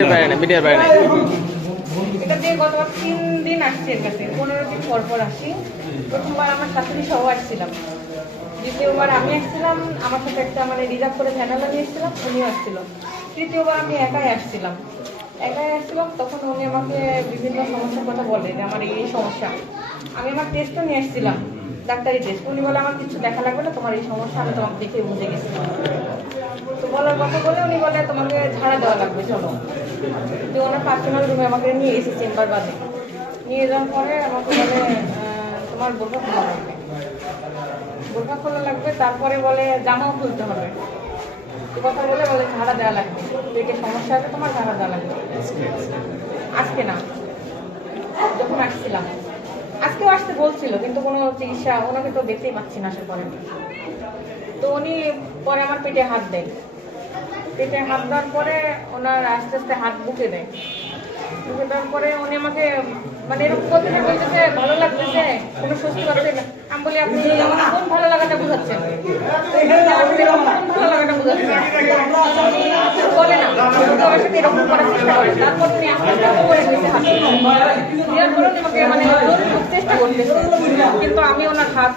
এটা দিয়ে গত 3 দিন আসছি এর কাছে, 15 দিন পর আসি। প্রথমবার আমার শাশুড়ি সহ আসছিলাম, দ্বিতীয়বার আমি আসছিলাম, আমার সাথে একটা রিজার্ভ করে ঝামেলা নিয়েছিলাম, উনিও আসছিল। তৃতীয়বার আমি একাই আসছিলাম। তখন উনি আমাকে বিভিন্ন সমস্যার কথা বলে যে আমার এই সমস্যা। আমি আমার টেস্টও নিয়ে আসছিলাম, ডাক্তারি টেস্ট। উনি বলে আমার কিছু দেখা লাগবে না, তোমার এই সমস্যা আমি তোমাকে দেখে বুঝে গেছি। তো বলার কথা বলে উনি বলে তোমাকে ঝাড়া দেওয়া লাগবে, চলো। তো ওনার পার্সোনাল রুমে আমাকে নিয়ে এসে চেম্বার বাদে নিয়ে যাওয়ার পরে আমাকে বলে তোমার বোরখা খোলা লাগবে, বোরখা খোলা লাগবে। তারপরে বলে জামাও খুলতে হবে। কথা বলে ঝাড়া দেওয়া লাগবে, পেটে সমস্যা আছে তোমার, ঝাড়া দেওয়া লাগবে। আজকে না, যখন আসছিলাম আজকেও আসতে বলছিল, কিন্তু কোনো চিকিৎসা ওনাকে তো দেখতেই পাচ্ছি না আসার পরে। তো উনি পরে আমার পেটে হাত দেয়, পেটে হাত দেওয়ার পরে ওনার আস্তে আস্তে হাত বুকে দেয়। বুকে দেওয়ার পরে উনি আমাকে এরকম প্রতিদিন বলতেছে ভালো লাগতেছে, কোনো স্বস্তি পাচ্ছে না। আমি বলি আপনি আমার কোন ভালো লাগাটা বুঝাচ্ছেন, ভালো লাগাটা বুঝাচ্ছেন বলে না, আমার সাথে এরকম করার চেষ্টা করে। তারপর উনি আস্তে আস্তে করে দিয়েছে হাত দেওয়ার পরে উনি আমাকে চেষ্টা করতেছে, কিন্তু আমি ওনার হাত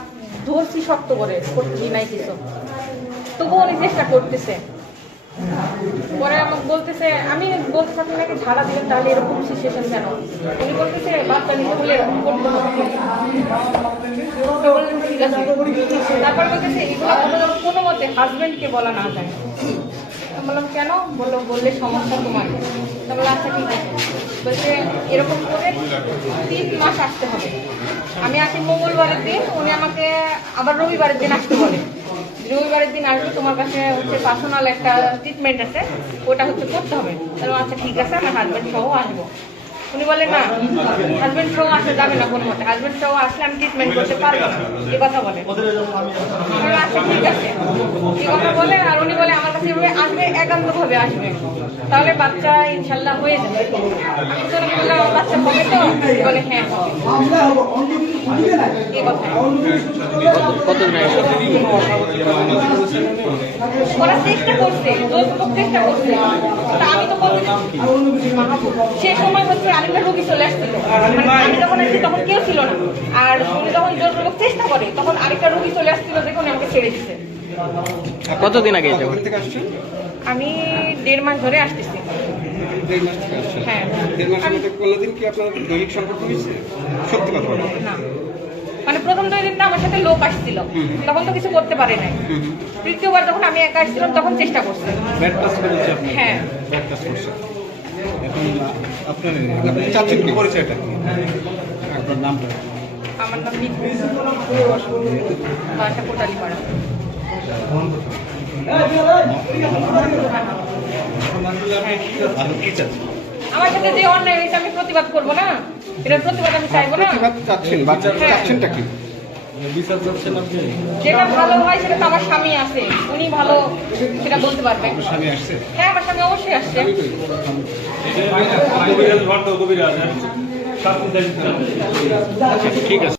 ধরছি শক্ত করে, করতে নাই কিছু, তবুও উনি চেষ্টা করতেছে। পরে আমাকে বলতেছে, আমি বলতেছি আপনি নাকি ঝাড়া দিলেন, তাহলে এরকম সিচুয়েশন কেন? উনি বলতেছে বাচ্চা নিতে বলে এরকম করতে হবে। ঠিক আছে, তারপর বলতেছে এগুলো কোনো মতে হাজবেন্ডকে বলা না যায়। আমি বললাম কেন? বললে সমস্যা তোমার। বললাম আচ্ছা ঠিক আছে। বলছে এরকম করে 3 মাস আসতে হবে। আমি আসি মঙ্গলবারের দিন, উনি আমাকে আবার রবিবারের দিন আসতে বলে। রবিবারের দিন আসবে, তোমার কাছে পার্সোনাল একটা ট্রিটমেন্ট আছে, ওটা করতে হবে। তাহলে আচ্ছা ঠিক আছে, আমার হাজব্যান্ড সহ আসবো। উনি বলে না, হাজব্যান্ড সহ আসা যাবে না কোনো মতে, হাজব্যান্ড সহ আসলে আমি ট্রিটমেন্ট করতে পারবো না, এ কথা বলে। আচ্ছা ঠিক আছে, এ কথা বলে। আর উনি বলে আমার কাছে এভাবে আসবে, একান্তভাবে আসবে, তাহলে বাচ্চা ইনশাল্লাহ হয়ে যাবে। আমি তো বললাম বাচ্চা হবে তো? বলে হ্যাঁ হবে। এ কথা করার চেষ্টা করছে, চেষ্টা করছে। আমি তো সে সময় আরেকটা রোগী চলে আসছিল, আমি যখন আসছি তখন কেউ ছিল না। আর উনি যখন জোরপূর্বক চেষ্টা করে, তখন আরেকটা রোগী চলে আসছিল, দেখুন আমাকে ছেড়ে দিচ্ছে। কতদিন আগে? আমি 1.5 মাস ধরে আসতেছি। 1.5 মাস থেকে আসছেন? হ্যাঁ। 1.5 মাসের মধ্যে কোনোদিন কি আপনার দৈহিক সম্পর্ক হয়েছে? সত্যি কথা বলেন। না, প্রথম 2 দিন আমার সাথে লোক আসছিল, তখন তো কিছু করতে পারে নাই। তৃতীয়বার যখন আমি একা আসছিলাম, তখন চেষ্টা করছে। ব্যাড টাচ করেছে আপনি? হ্যাঁ, ব্যাড টাচ করছে। এখন আপনি চাচ্ছেন কি? পরিচয়টা কি? আপনার নামটা? আমার নাম মিতু, বাসা কোটালীপাড়া। আমার সাথে যে অন্যায় হয়েছে আমি প্রতিবাদ করবো না, এটার প্রতিবাদ আমি চাইবো না। চাচ্ছেনটা কি? যেটা ভালো হয় সেটা তো আমার স্বামী আছে, উনি ভালো সেটা বলতে পারবেন। স্বামী আসছে? হ্যাঁ, আমার স্বামী অবশ্যই আসছে। ঠিক আছে।